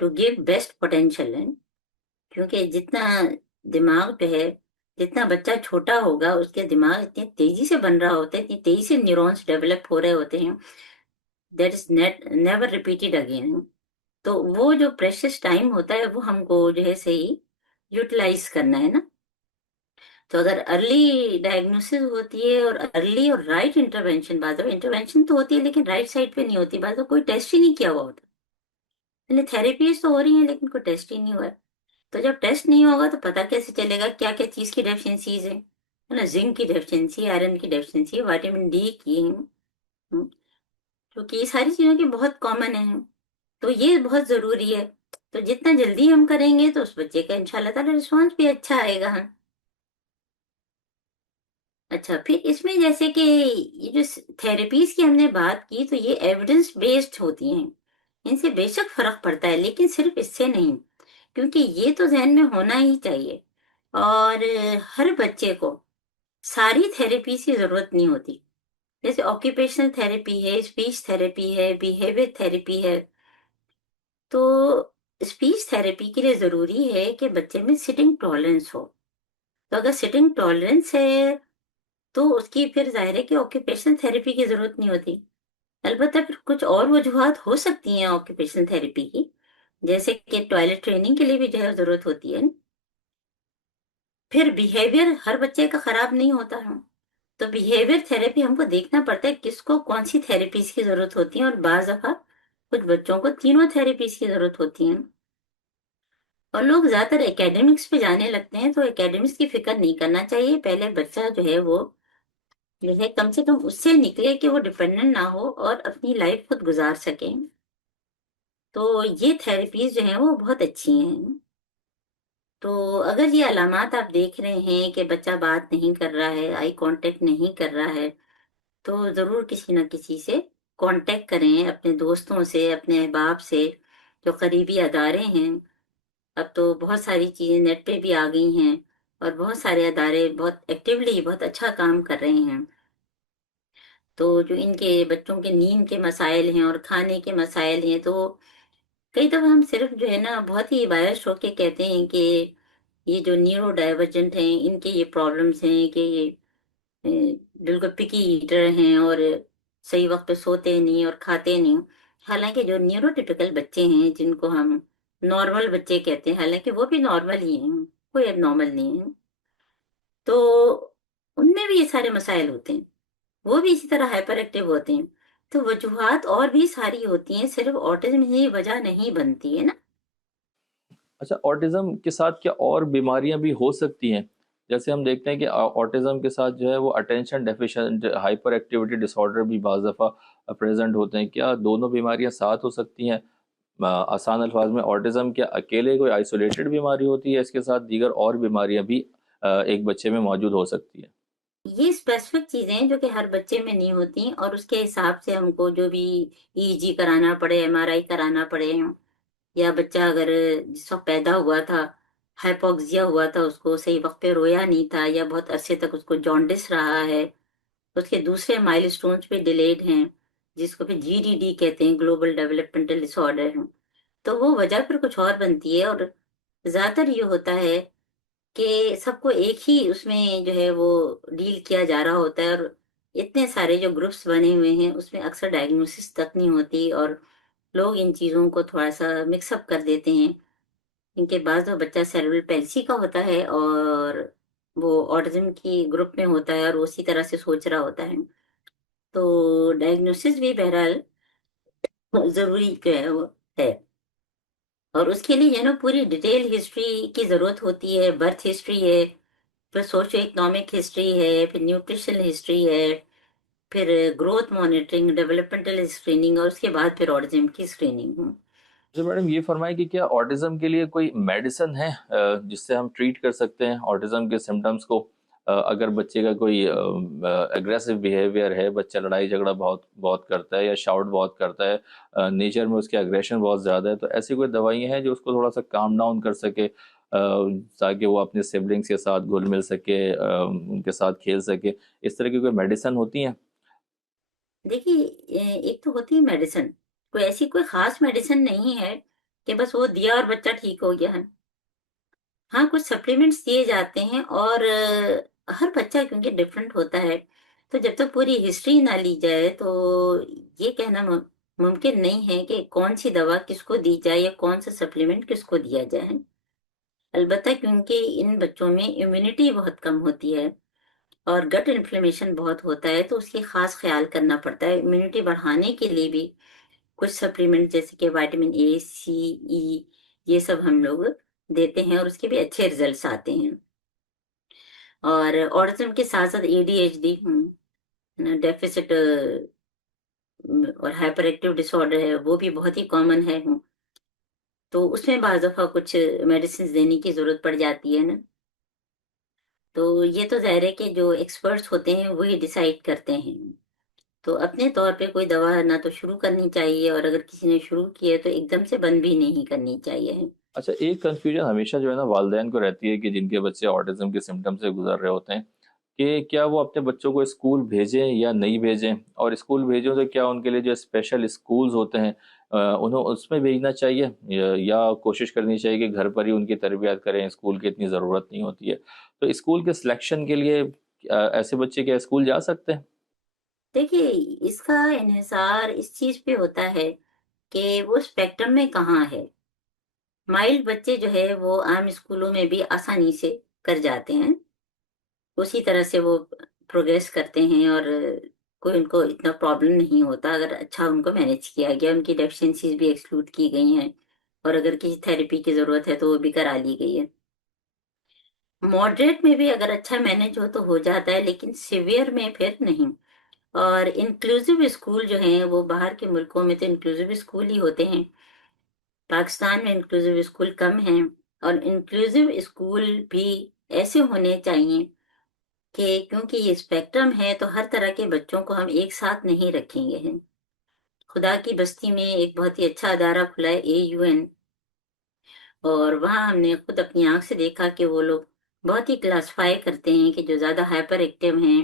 to give best potential ہے، کیونکہ جتنا دماغ جو ہے جتنا بچہ چھوٹا ہوگا اس کے دماغ اتنی تیزی سے بن رہا ہوتا ہے، اتنی تیزی سے نیورونس ڈیولپ ہو رہے ہوتے ہیں، that is never repeated again. تو وہ جو پریشس ٹائم ہوتا ہے وہ ہم کو جو ہے صحیح یوٹیلائز کرنا ہے نا. تو اگر ارلی ڈائگنوسس ہوتی ہے اور ارلی اور رائٹ انٹروینشن، بعض انٹروینشن تو ہوتی ہے لیکن رائٹ سائڈ پہ نہیں ہوتی، بعض کوئی ٹیسٹ ہی نہیں کیا ہوا ہوتا. یعنی تھراپیز تو ہو رہی ہیں لیکن کوئی ٹیسٹ ہی نہیں ہوا ہے. تو جب ٹیسٹ نہیں ہوگا تو پتا کیسے چلے گا کیا کیا چیز کی ڈیفیشنسیز ہیں، ہے نا. زنک کی ڈیفیشنسی، آئرن کی ڈیفیشنسی، وائٹامن ڈی کی. کیونکہ یہ ساری چیزوں کی بہت کامن ہیں، تو یہ بہت ضروری ہے. تو جتنا جلدی ہم کریں گے تو اس بچے کا انشاءاللہ تعالی رسپانس بھی اچھا آئے گا. اچھا، پھر اس میں جیسے کہ یہ جو تھراپیز کی ہم نے بات کی تو یہ ایویڈنس بیسڈ ہوتی ہیں، ان سے بے شک فرق پڑتا ہے، لیکن صرف اس سے نہیں، کیونکہ یہ تو ذہن میں ہونا ہی چاہیے. اور ہر بچے کو ساری تھراپیز کی ضرورت نہیں ہوتی. جیسے آکیوپیشنل تھراپی ہے، اسپیچ تھراپی ہے، بیہیویئر تھراپی ہے. تو اسپیچ تھراپی کے لیے ضروری ہے کہ بچے میں سٹنگ ٹالرنس ہو. تو اگر سٹنگ ٹالرنس ہے تو اس کی پھر ظاہر ہے کہ آکیوپیشنل تھراپی کی ضرورت نہیں ہوتی. البتہ پھر کچھ اور وجوہات ہو سکتی ہیں آکیوپیشنل تھراپی کی، جیسے کہ ٹوائلٹ ٹریننگ کے لیے بھی جو ہے ضرورت ہوتی ہے. پھر بیہیویئر ہر بچے کا خراب نہیں ہوتا ہے، تو بیہیویئر تھراپی ہم کو دیکھنا پڑتا ہے کس کو کون سی تھراپیز کی ضرورت ہوتی ہے، اور بعض دفعہ کچھ بچوں کو تینوں تھراپیز کی ضرورت ہوتی ہیں. اور لوگ زیادہ تر اکیڈمکس پہ جانے لگتے ہیں، تو اکیڈمکس کی فکر نہیں کرنا چاہیے. پہلے بچہ جو ہے وہ جو ہے کم سے کم اس سے نکلے کہ وہ ڈپینڈنٹ نہ ہو اور اپنی لائف خود گزار سکیں. تو یہ تھراپیز جو ہیں وہ بہت اچھی ہیں. تو اگر یہ علامات آپ دیکھ رہے ہیں کہ بچہ بات نہیں کر رہا ہے، آئی کانٹیکٹ نہیں کر رہا ہے، تو ضرور کسی نہ کسی سے کانٹیکٹ کریں، اپنے دوستوں سے، اپنے احباب سے، جو قریبی ادارے ہیں. اب تو بہت ساری چیزیں نیٹ پہ بھی آ گئی ہیں، اور بہت سارے ادارے بہت ایکٹیولی بہت اچھا کام کر رہے ہیں. تو جو ان کے بچوں کے نیند کے مسائل ہیں اور کھانے کے مسائل ہیں، تو کئی دفعہ ہم صرف جو ہے نا بہت ہی بایس ہو کے کہتے ہیں کہ یہ جو نیورو ڈائیورجنٹ ہیں ان کے یہ پرابلمس ہیں کہ یہ بالکل پکی ایٹر ہیں اور صحیح وقت پہ سوتے نہیں اور کھاتے نہیں. حالانکہ جو نیورو ٹیپیکل بچے ہیں جن کو ہم نارمل بچے کہتے ہیں، حالانکہ وہ بھی نارمل ہی ہیں، کوئی اب نارمل نہیں ہے، تو ان میں بھی یہ سارے مسائل ہوتے ہیں، وہ بھی اسی طرح ہائپر ایکٹیو ہوتے ہیں. تو وجوہات اور بھی ساری ہوتی ہیں، صرف آٹزم ہی وجہ نہیں بنتی ہے نا. اچھا، آٹزم کے ساتھ کیا اور بیماریاں بھی ہو سکتی ہیں؟ جیسے ہم دیکھتے ہیں کہ آٹزم کے ساتھ جو ہے وہ اٹینشن ڈیفیشنٹ ہائپر ایکٹیویٹی ڈس آرڈر بھی بعض دفعہ پریزنٹ ہوتے ہیں. کیا دونوں بیماریاں ساتھ ہو سکتی ہیں؟ آسان الفاظ میں آٹزم کیا اکیلے کوئی آئسولیٹڈ بیماری ہوتی ہے، اس کے ساتھ دیگر اور بیماریاں بھی ایک بچے میں موجود ہو سکتی ہیں؟ یہ اسپیسیفک چیزیں جو کہ ہر بچے میں نہیں ہوتی، اور اس کے حساب سے ہم کو جو بھی ای جی کرانا پڑے، MRI کرانا پڑے، یا بچہ اگر جس وقت پیدا ہوا تھا ہائپوکسیا ہوا تھا، اس کو صحیح وقت پہ رویا نہیں تھا، یا بہت عرصے تک اس کو جانڈس رہا ہے، اس کے دوسرے مائل سٹونز پہ ڈیلیڈ ہیں، جس کو پھر GDD کہتے ہیں، گلوبل ڈیولپمنٹل ڈس آرڈر ہیں. تو وہ وجہ پھر کچھ اور بنتی ہے. اور زیادہ تر یہ ہوتا ہے کہ سب کو ایک ہی اس میں جو ہے وہ ڈیل کیا جا رہا ہوتا ہے، اور اتنے سارے جو گروپس بنے ہوئے ہیں اس میں اکثر ڈائگنوسس تک نہیں ہوتی، اور لوگ ان چیزوں کو تھوڑا سا مکس اپ کر دیتے ہیں. ان کے بعض وہ بچہ سیریبرل پیلسی کا ہوتا ہے اور وہ آٹزم کی گروپ میں ہوتا ہے، اور وہ اسی طرح سے سوچ رہا ہوتا ہے. تو ڈائگنوسس بھی بہرحال ضروری جو ہے وہ ہے. اور اس کے لیے پوری ڈیٹیل ہسٹری کی ضرورت ہوتی ہے. برتھ ہسٹری ہے، پھر سوشو اکنامک ہسٹری ہے، پھر نیوٹریشنل ہسٹری ہے، پھر گروتھ مانیٹرنگ، ڈیولپمنٹل اسکریننگ، اور اس کے بعد پھر آٹزم کی اسکریننگ. جی میڈم، یہ فرمائیں کہ کیا آٹزم کے لیے کوئی میڈیسن ہے جس سے ہم ٹریٹ کر سکتے ہیں آٹزم کے سمٹمز کو؟ اگر بچے کا کوئی اگریسو بیہیویئر ہے، بچہ لڑائی جھگڑا بہت بہت کرتا ہے یا شاؤٹ بہت کرتا ہے، نیچر میں اس کے اگریشن بہت زیادہ ہے، تو ایسی کوئی دوائیاں ہیں جو اس کو تھوڑا سا کام ڈاؤن کر سکے تاکہ وہ اپنے سبلنگس کے ساتھ گھل مل سکے، ان کے ساتھ کھیل سکے؟ اس طرح کی کوئی میڈیسن ہوتی ہیں؟ دیکھیے، ایک تو ہوتی ہے میڈیسن، کوئی ایسی کوئی خاص میڈیسن نہیں ہے کہ بس وہ دیا اور بچہ ٹھیک ہو گیا ہے. ہاں، کچھ سپلیمنٹس دیے جاتے ہیں، اور ہر بچہ کیونکہ ڈفرینٹ ہوتا ہے، تو جب تک پوری ہسٹری نہ لی جائے تو یہ کہنا ممکن نہیں ہے کہ کون سی دوا کس کو دی جائے یا کون سا سپلیمنٹ کس کو دیا جائے. البتہ کیونکہ ان بچوں میں امیونٹی بہت کم ہوتی ہے اور گٹ انفلیمیشن بہت ہوتا ہے، تو اس کی خاص خیال کرنا پڑتا ہے. امیونٹی بڑھانے کے لیے بھی کچھ سپلیمنٹ جیسے کہ وائٹامن A C E یہ سب ہم لوگ دیتے ہیں، اور اس کے بھی اچھے ریزلٹس آتے ہیں. اور آٹزم کے ساتھ ساتھ ADHD ڈیفیسٹ اور ہائپر ایکٹیو ڈس آرڈر ہے وہ بھی بہت ہی کامن ہے، تو اس میں بعض دفعہ کچھ میڈیسنز دینے کی ضرورت پڑ جاتی ہے نا، تو یہ تو ظاہر ہے کہ جو ایکسپرٹس ہوتے ہیں وہی ڈیسائیڈ کرتے ہیں، تو اپنے طور پہ کوئی دوا نہ تو شروع کرنی چاہیے، اور اگر کسی نے شروع کی ہے تو ایک دم سے بند بھی نہیں کرنی چاہیے۔ اچھا، ایک کنفیوژن ہمیشہ جو ہے نا والدین کو رہتی ہے کہ جن کے بچے آٹزم کے سمٹم سے گزر رہے ہوتے ہیں کہ کیا وہ اپنے بچوں کو اسکول بھیجیں یا نہیں بھیجیں، اور اسکول بھیجیں تو کیا ان کے لیے جو اسپیشل اسکولز ہوتے ہیں انہیں اس میں بھیجنا چاہیے یا کوشش کرنی چاہیے کہ گھر پر ہی ان کی تربیت کریں، اسکول کی اتنی ضرورت نہیں ہوتی ہے۔ تو اسکول کے سلیکشن کے لیے ایسے بچے کیا اسکول جا سکتے ہیں؟ دیکھیے، اس کا انحصار اس چیز پہ ہوتا ہے کہ وہ اسپیکٹرم میں کہاں ہے۔ مائلڈ بچے جو ہے وہ عام اسکولوں میں بھی آسانی سے کر جاتے ہیں، اسی طرح سے وہ پروگریس کرتے ہیں، اور کوئی ان کو اتنا پرابلم نہیں ہوتا اگر اچھا ان کو مینیج کیا گیا، ان کی ڈیفیشنسیز بھی ایکسکلوڈ کی گئی ہیں، اور اگر کسی تھیراپی کی ضرورت ہے تو وہ بھی کرا لی گئی ہے۔ ماڈریٹ میں بھی اگر اچھا مینیج ہو تو ہو جاتا ہے، لیکن سیویئر میں پھر نہیں۔ اور انکلوزیو اسکول جو ہیں وہ باہر کے ملکوں میں تو انکلوزیو اسکول ہی ہوتے ہیں، پاکستان میں انکلوزیو اسکول کم ہیں، اور انکلوزیو اسکول بھی ایسے ہونے چاہیے کہ کیونکہ یہ اسپیکٹرم ہے تو ہر طرح کے بچوں کو ہم ایک ساتھ نہیں رکھیں گے۔ خدا کی بستی میں ایک بہت ہی اچھا ادارہ کھلا ہے AUN، اور وہاں ہم نے خود اپنی آنکھ سے دیکھا کہ وہ لوگ بہت ہی کلاسیفائی کرتے ہیں کہ جو زیادہ ہائپر ایکٹیو ہیں،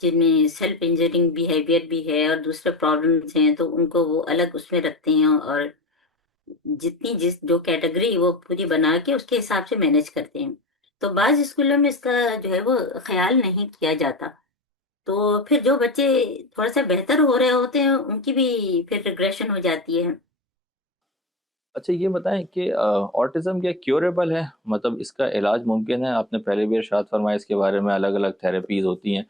جن میں سیلف انجرنگ بیہیویئر بھی ہے اور دوسرے پرابلمس ہیں، تو ان کو وہ الگ اس میں رکھتے ہیں، اور جتنی جو کیٹیگری وہ پوری بنا کے اس کے حساب سے مینیج کرتے ہیں۔ تو بعض اسکولوں میں اس کا جو ہے وہ خیال نہیں کیا جاتا، تو پھر جو بچے تھوڑا سا بہتر ہو رہے ہوتے ہیں ان کی بھی پھر ریگریشن ہو جاتی ہے۔ اچھا، یہ بتائیں کہ آٹزم کیا کیوریبل ہے؟ مطلب اس کا علاج ممکن ہے؟ آپ نے پہلے بھی ارشاد فرمایا اس کے بارے میں الگ الگ تھراپیز ہوتی ہیں،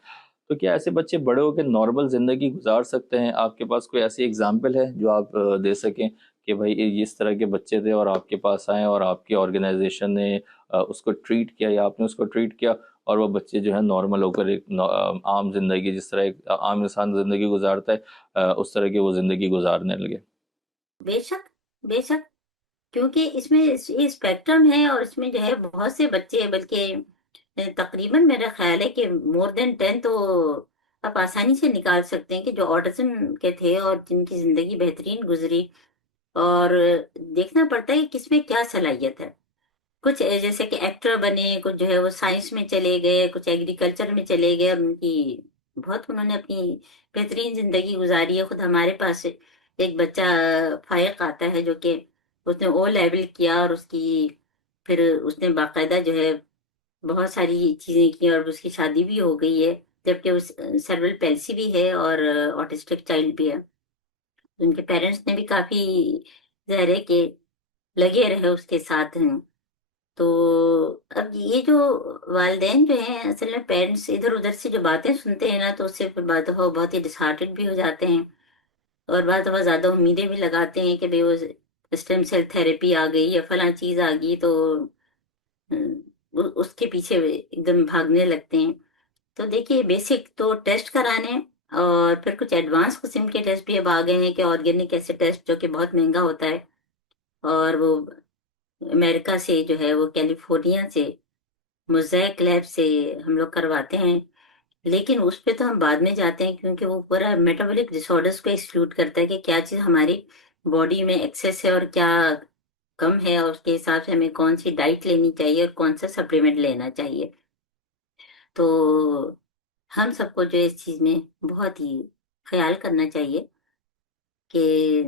تو کیا ایسے بچے بڑے ہو کے نارمل زندگی گزار سکتے ہیں؟ آپ کے پاس کوئی ایسی اگزامپل ہے جو آپ دے سکیں کہ بھائی یہ اس طرح کے بچے تھے اور آپ کے پاس آئیں اور آپ کی آرگنائزیشن نے اس کو ٹریٹ کیا یا آپ نے اس کو ٹریٹ کیا اور وہ بچے جو ہے نارمل ہو کر ایک عام زندگی، جس طرح ایک عام انسان زندگی گزارتا ہے اس طرح کی وہ زندگی گزارنے لگے؟ بے شک، بے شک، کیونکہ اس میں یہ اسپیکٹرم ہے، اور اس میں جو ہے بہت سے بچے، بلکہ تقریباً میرا خیال ہے کہ مور دین 10 تو آپ آسانی سے نکال سکتے ہیں کہ جو آٹزم کے تھے اور جن کی زندگی بہترین گزری، اور دیکھنا پڑتا ہے کہ کس میں کیا صلاحیت ہے۔ کچھ جیسے کہ ایکٹر بنے، کچھ جو ہے وہ سائنس میں چلے گئے، کچھ ایگریکلچر میں چلے گئے، اور ان کی بہت انہوں نے اپنی بہترین زندگی گزاری ہے۔ خود ہمارے پاس ایک بچہ فائق آتا ہے جو کہ اس نے او لیول کیا، اور اس کی پھر اس نے باقاعدہ جو ہے بہت ساری چیزیں کی، اور اس کی شادی بھی ہو گئی ہے، جبکہ اس سیربرل پیلسی بھی ہے اور آٹسٹک چائلڈ بھی ہے۔ ان کے پیرنٹس نے بھی کافی ظاہر ہے کہ لگے رہے اس کے ساتھ ہیں۔ تو اب یہ جو والدین جو ہیں، اصل میں پیرنٹس ادھر ادھر سے جو باتیں سنتے ہیں نا، تو اس سے پھر بعض دفعہ وہ بہت ہی ڈسہارٹڈ بھی ہو جاتے ہیں، اور بعض دفعہ زیادہ امیدیں بھی لگاتے ہیں کہ بھئی وہ اسٹیم سیل تھراپی آ گئی یا فلاں چیز آ گئی، تو اس کے پیچھے ایک دم بھاگنے لگتے ہیں۔ تو دیکھیے، بیسک تو ٹیسٹ کرانے، اور پھر کچھ ایڈوانس قسم کے ٹیسٹ بھی اب آ گئے ہیں کہ آرگینک ایسے ٹیسٹ جو کہ بہت مہنگا ہوتا ہے، اور وہ امریکہ سے جو ہے وہ کیلیفورنیا سے موزیک لیب سے ہم لوگ کرواتے ہیں، لیکن اس پہ تو ہم بعد میں جاتے ہیں کیونکہ وہ پورا میٹابولک ڈس آرڈرس کو ایکسکلوڈ کرتا ہے کہ کیا چیز ہماری باڈی میں ایکسیس ہے اور کیا کم ہے، اور اس کے حساب سے ہمیں کون سی ڈائٹ لینی چاہیے اور کون سا سپلیمنٹ لینا چاہیے۔ تو ہم سب کو جو اس چیز میں بہت ہی خیال کرنا چاہیے کہ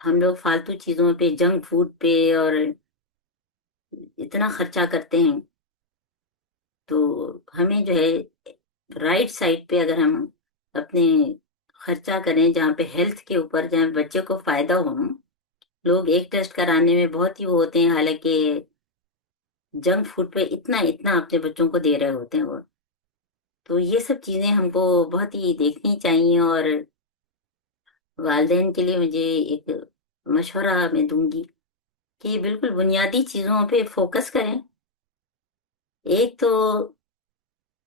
ہم لوگ فالتو چیزوں پہ، جنک فوڈ پہ اور اتنا خرچہ کرتے ہیں، تو ہمیں جو ہے رائٹ سائڈ پہ اگر ہم اپنے خرچہ کریں جہاں پہ ہیلتھ کے اوپر، جہاں بچے کو فائدہ ہو۔ لوگ ایک ٹیسٹ کرانے میں بہت ہی وہ ہوتے ہیں، حالانکہ جنک فوڈ پہ اتنا اتنا اپنے بچوں کو دے رہے ہوتے ہیں وہ۔ تو یہ سب چیزیں ہم کو بہت ہی دیکھنی چاہیے، اور والدین کے لیے مجھے ایک مشورہ میں دوں گی کہ بالکل بنیادی چیزوں پہ فوکس کریں۔ ایک تو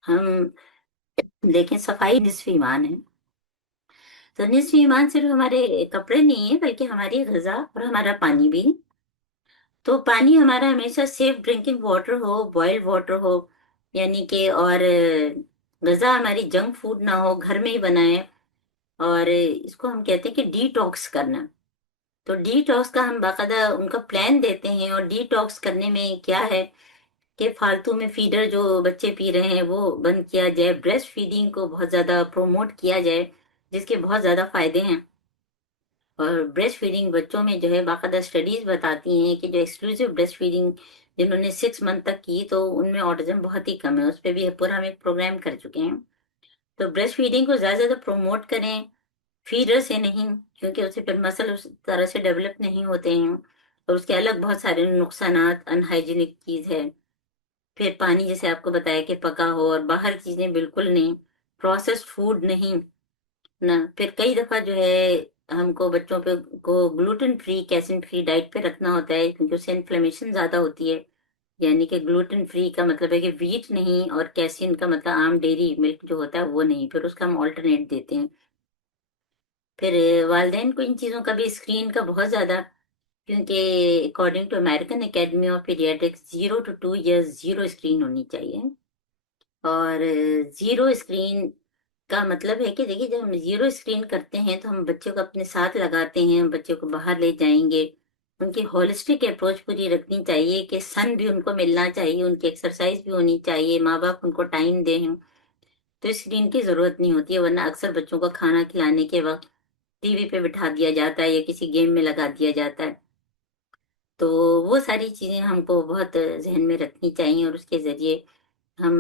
ہم دیکھیں، صفائی نصف ایمان ہے، تو نصف ایمان صرف ہمارے کپڑے نہیں ہیں بلکہ ہماری غذا اور ہمارا پانی بھی. تو پانی ہمارا ہمیشہ سیف ڈرنکنگ واٹر ہو، بوائل واٹر ہو، یعنی کہ اور غذا ہماری جنک فوڈ نہ ہو، گھر میں ہی بنائے. اور اس کو ہم کہتے ہیں کہ ڈی ٹاکس کرنا. تو ڈی ٹاکس کا ہم باقاعدہ ان کا پلان دیتے ہیں. اور ڈی ٹاکس کرنے میں کیا ہے کہ فالتو میں فیڈر جو بچے پی رہے ہیں وہ بند کیا جائے، بریسٹ فیڈنگ کو بہت زیادہ پروموٹ کیا جائے جس کے بہت زیادہ فائدے ہیں. اور بریسٹ فیڈنگ بچوں میں جو ہے باقاعدہ اسٹڈیز بتاتی ہیں کہ جو ایکسکلوسیو بریسٹ فیڈنگ جنہوں نے 6 منتھ تک کی تو ان میں آٹزم بہت ہی کم ہے. اس پہ بھی پورا ہم ایک پروگرام کر چکے ہیں. تو بریسٹ فیڈنگ کو زیادہ زیادہ پروموٹ کریں، فیڈر سے نہیں، کیونکہ اسے پھر مسل اس طرح سے ڈیولپ نہیں ہوتے ہیں اور اس کے الگ بہت سارے نقصانات، انہائیجینک چیز ہے. پھر پانی جیسے آپ کو بتایا کہ پکا ہو اور باہر چیزیں بالکل نہیں، پروسیسڈ فوڈ نہیں نا. پھر کئی دفعہ جو ہے ہم کو بچوں پہ کو گلوٹن فری، کیسین فری ڈائٹ پہ رکھنا ہوتا ہے کیونکہ اس سے انفلیمیشن زیادہ ہوتی ہے. یعنی کہ گلوٹن فری کا مطلب ہے کہ ویٹ نہیں، اور کیسین کا مطلب عام ڈیری ملک جو ہوتا ہے وہ نہیں. پھر اس کا ہم آلٹرنیٹ دیتے ہیں. پھر والدین کو ان چیزوں کا بھی اسکرین کا بہت زیادہ، کیونکہ according to American academy of pediatrics 0 to 2 years zero screen ہونی چاہیے. اور زیرو اسکرین کا مطلب ہے کہ دیکھیے جب ہم زیرو اسکرین کرتے ہیں تو ہم بچوں کو اپنے ساتھ لگاتے ہیں، ہم بچوں کو باہر لے جائیں گے. ان کی ہولسٹک اپروچ پوری رکھنی چاہیے کہ سن بھی ان کو ملنا چاہیے، ان کی ایکسرسائز بھی ہونی چاہیے، ماں باپ ان کو ٹائم دیں. تو اسکرین کی ضرورت نہیں ہوتی ہے، ورنہ اکثر بچوں کو کھانا کھلانے کے وقت ٹی وی پہ بٹھا دیا جاتا ہے یا کسی گیم میں لگا دیا جاتا ہے. تو وہ ساری چیزیں ہم کو بہت ذہن میں رکھنی چاہیے اور اس کے ذریعے ہم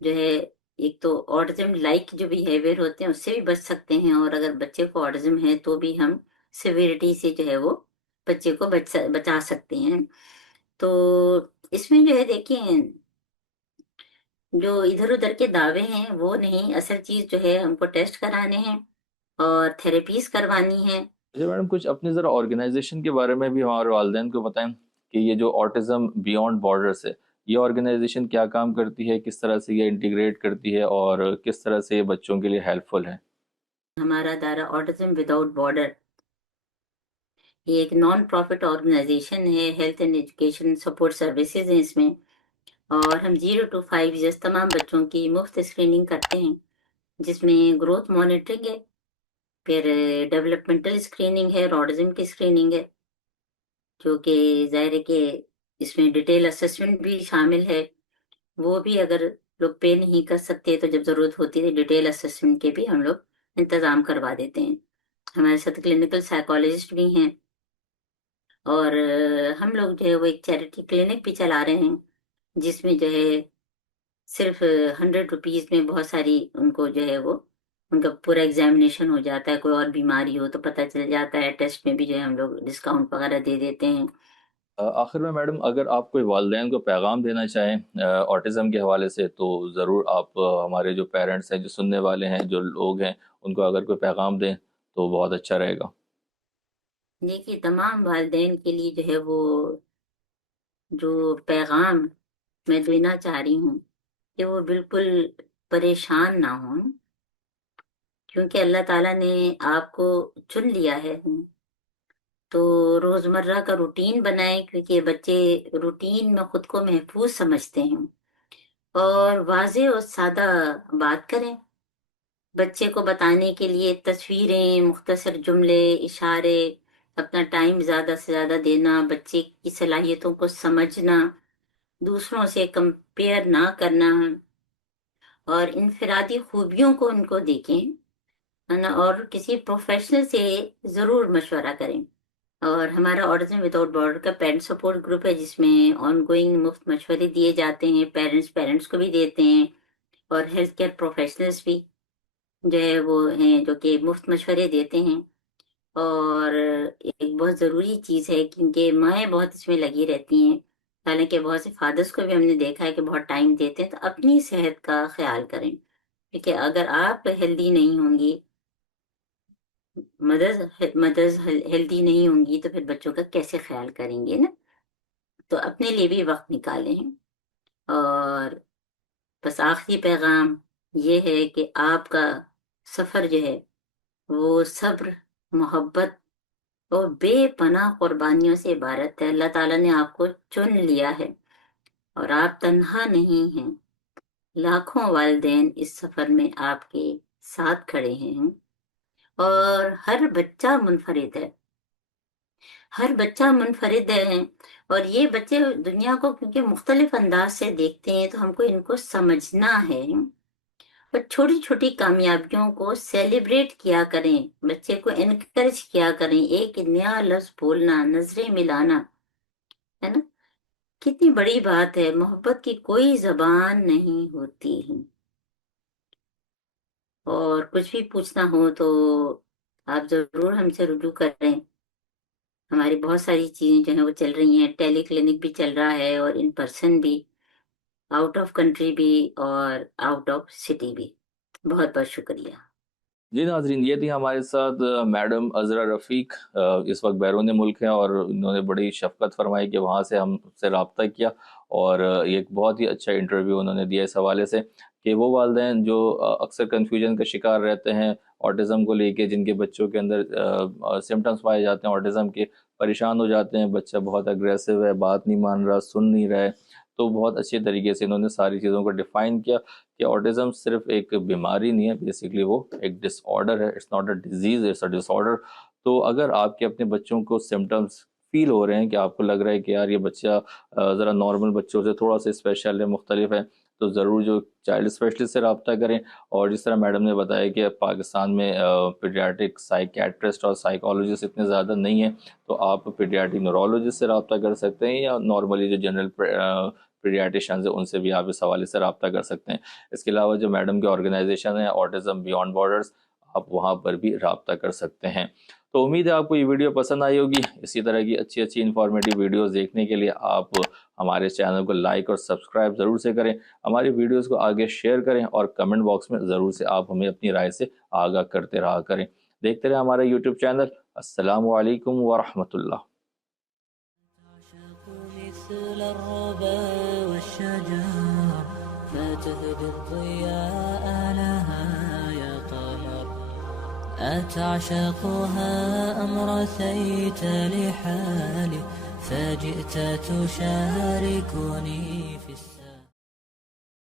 جو ہے ایک تو آٹزم لائک جو بیہیویئر ہوتے ہیں اس سے بھی بچ سکتے ہیں. اور اگر بچے کو آٹزم ہے تو بھی ہم سیویرٹی سے جو ہے وہ بچے کو بچا سکتے ہیں. تو اس میں جو ہے دیکھیں جو ادھر ادھر کے دعوے ہیں وہ نہیں، اصل چیز جو ہے ہم کو ٹیسٹ کرانے ہیں اور تھراپیز کروانی ہے. جی میڈم، کچھ اپنی ذرا آرگنائزیشن کے بارے میں بھی ہمارے والدین کو بتائیں کہ یہ جو آٹزم بیونڈ بارڈرس ہے، یہ آرگنائزیشن کیا کام کرتی ہے، کس طرح سے یہ انٹیگریٹ کرتی ہے اور کس طرح سے یہ بچوں کے لیے ہیلپ فل ہے. ہمارا ادارہ آٹزم وداؤٹ بارڈر یہ ایک نان پروفٹ آرگنائزیشن ہے. Health and education support services ہیں اس میں. اور ہم 0 to 5 years تمام بچوں کی مفت اسکریننگ کرتے ہیں جس میں گروتھ مانیٹرنگ ہے، پھر ڈیولپمنٹل اسکریننگ ہے اور آٹزم کی اسکریننگ ہے، جو کہ ظاہر ہے کہ اس میں ڈیٹیل اسسمنٹ بھی شامل ہے. وہ بھی اگر لوگ پے نہیں کر سکتے تو جب ضرورت ہوتی ہے ڈیٹیل اسسمنٹ کے بھی ہم لوگ انتظام کروا دیتے ہیں. ہمارے ساتھ کلینکل سائیکالوجسٹ بھی ہیں. اور ہم لوگ جو ہے وہ ایک چیریٹی کلینک بھی چلا رہے ہیں جس میں جو ہے صرف 100 روپیز میں بہت ساری ان کو جو ہے وہ ان کا پورا ایگزامینیشن ہو جاتا ہے. کوئی اور بیماری ہو تو پتہ چل جاتا ہے. ٹیسٹ میں بھی جو ہے ہم لوگ ڈسکاؤنٹ وغیرہ دے دیتے ہیں. آخر میں میڈم، اگر آپ کوئی والدین کو پیغام دینا چاہیں آٹزم کے حوالے سے تو ضرور آپ ہمارے جو پیرنٹس ہیں، جو سننے والے ہیں، جو لوگ ہیں، ان کو اگر کوئی پیغام دیں تو بہت اچھا رہے گا. دیکھیے تمام والدین کے لیے جو ہے وہ جو پیغام میں دینا چاہ رہی ہوں کہ وہ بالکل پریشان نہ ہوں، کیونکہ اللہ تعالیٰ نے آپ کو چن لیا ہے. تو روزمرہ کا روٹین بنائیں، کیونکہ بچے روٹین میں خود کو محفوظ سمجھتے ہیں. اور واضح اور سادہ بات کریں. بچے کو بتانے کے لیے تصویریں، مختصر جملے، اشارے، اپنا ٹائم زیادہ سے زیادہ دینا، بچے کی صلاحیتوں کو سمجھنا، دوسروں سے کمپیئر نہ کرنا، اور انفرادی خوبیوں کو ان کو دیکھیں ہے نا. اور کسی پروفیشنل سے ضرور مشورہ کریں. اور ہمارا آٹزم وداؤٹ بارڈر کا پیرنٹ سپورٹ گروپ ہے جس میں آن گوئنگ مفت مشورے دیے جاتے ہیں. پیرنٹس کو بھی دیتے ہیں اور ہیلتھ کیئر پروفیشنلز بھی جو ہے وہ ہیں جو کہ مفت مشورے دیتے ہیں. اور ایک بہت ضروری چیز ہے کیونکہ مائیں بہت اس میں لگی رہتی ہیں، حالانکہ بہت سے فادرس کو بھی ہم نے دیکھا ہے کہ بہت ٹائم دیتے ہیں. تو اپنی صحت کا خیال کریں، کیونکہ اگر آپ ہیلدی نہیں ہوں گی، مدرز ہیلدی نہیں ہوں گی تو پھر بچوں کا کیسے خیال کریں گے نا. تو اپنے لیے بھی وقت نکالیں. اور بس آخری پیغام یہ ہے کہ آپ کا سفر جو ہے وہ صبر، محبت اور بے پناہ قربانیوں سے عبارت ہے۔ اللہ تعالیٰ نے آپ کو چن لیا ہے اور آپ تنہا نہیں ہیں، لاکھوں والدین اس سفر میں آپ کے ساتھ کھڑے ہیں، اور ہر بچہ منفرد ہے، ہر بچہ منفرد ہے، اور یہ بچے دنیا کو کیونکہ مختلف انداز سے دیکھتے ہیں تو ہم کو ان کو سمجھنا ہے، اور چھوٹی چھوٹی کامیابیوں کو سیلیبریٹ کیا کریں، بچے کو انکریج کیا کریں، ایک نیا لفظ بولنا، نظریں ملانا، ہے نا، کتنی بڑی بات ہے۔ محبت کی کوئی زبان نہیں ہوتی ہے، اور کچھ بھی پوچھنا ہو تو آپ ضرور ہم سے رجوع کریں۔ ہماری بہت ساری چیزیں جو ہیں وہ چل رہی ہیں، ٹیلی کلینک بھی چل رہا ہے، اور ان پرسن بھی، آؤٹ آف کنٹری بھی اور آؤٹ آف سٹی بھی۔ بہت بہت شکریہ۔ جی ناظرین، یہ تھی ہمارے ساتھ میڈم عذرا رفیق، اس وقت بیرون ملک ہیں، اور انہوں نے بڑی شفقت فرمائی کہ وہاں سے ہم سے رابطہ کیا، اور ایک بہت ہی اچھا انٹرویو انہوں نے دیا اس حوالے سے کہ وہ والدین جو اکثر کنفیوژن کا شکار رہتے ہیں آٹزم کو لے کے، جن کے بچوں کے اندر سمٹمز پائے جاتے ہیں آٹزم کے، پریشان ہو جاتے ہیں، بچہ بہت اگریسو ہے، بات نہیں مان رہا، سن نہیں رہا ہے، تو بہت اچھے طریقے سے انہوں نے ساری چیزوں کو ڈیفائن کیا کہ آٹزم صرف ایک بیماری نہیں ہے، بیسیکلی وہ ایک ڈس آرڈر ہے، it's not a disease, it's a disorder. تو اگر آپ کے اپنے بچوں کو سمٹمز فیل ہو رہے ہیں کہ آپ کو لگ رہا ہے کہ یار یہ بچہ ذرا نارمل بچوں سے تھوڑا سا اسپیشل ہے، مختلف ہے، تو ضرور جو چائلڈ اسپیشلسٹ سے رابطہ کریں۔ اور جس طرح میڈم نے بتایا کہ پاکستان میں پیڈیاٹرک سائیکیٹرسٹ اور سائیکالوجسٹ اتنے زیادہ نہیں ہیں، تو آپ پیڈیاٹرک نیورولوجسٹ سے رابطہ کر سکتے ہیں، یا نارملی جو جنرل پیڈیاٹیشنز ہیں ان سے بھی آپ اس حوالے سے رابطہ کر سکتے ہیں۔ اس کے علاوہ جو میڈم کے آرگنائزیشن ہے آٹزم بیونڈ بارڈرز، آپ وہاں پر بھی رابطہ کر سکتے ہیں۔ تو امید ہے آپ کو یہ ویڈیو پسند آئی ہوگی۔ اسی طرح کی اچھی انفارمیٹیو ویڈیوز دیکھنے کے لیے آپ ہمارے چینل کو لائک اور سبسکرائب ضرور سے کریں، ہماری ویڈیوز کو آگے شیئر کریں، اور کمنٹ باکس میں ضرور سے آپ ہمیں اپنی رائے سے آگاہ کرتے رہا کریں۔ دیکھتے رہیں ہمارا یوٹیوب چینل۔ السلام علیکم ورحمۃ اللہ۔ مثل الربا والشجر فتهدي الضياء لها يا قمر، أتعشقها أم رثيت لحالي فجئت تشاركني في السر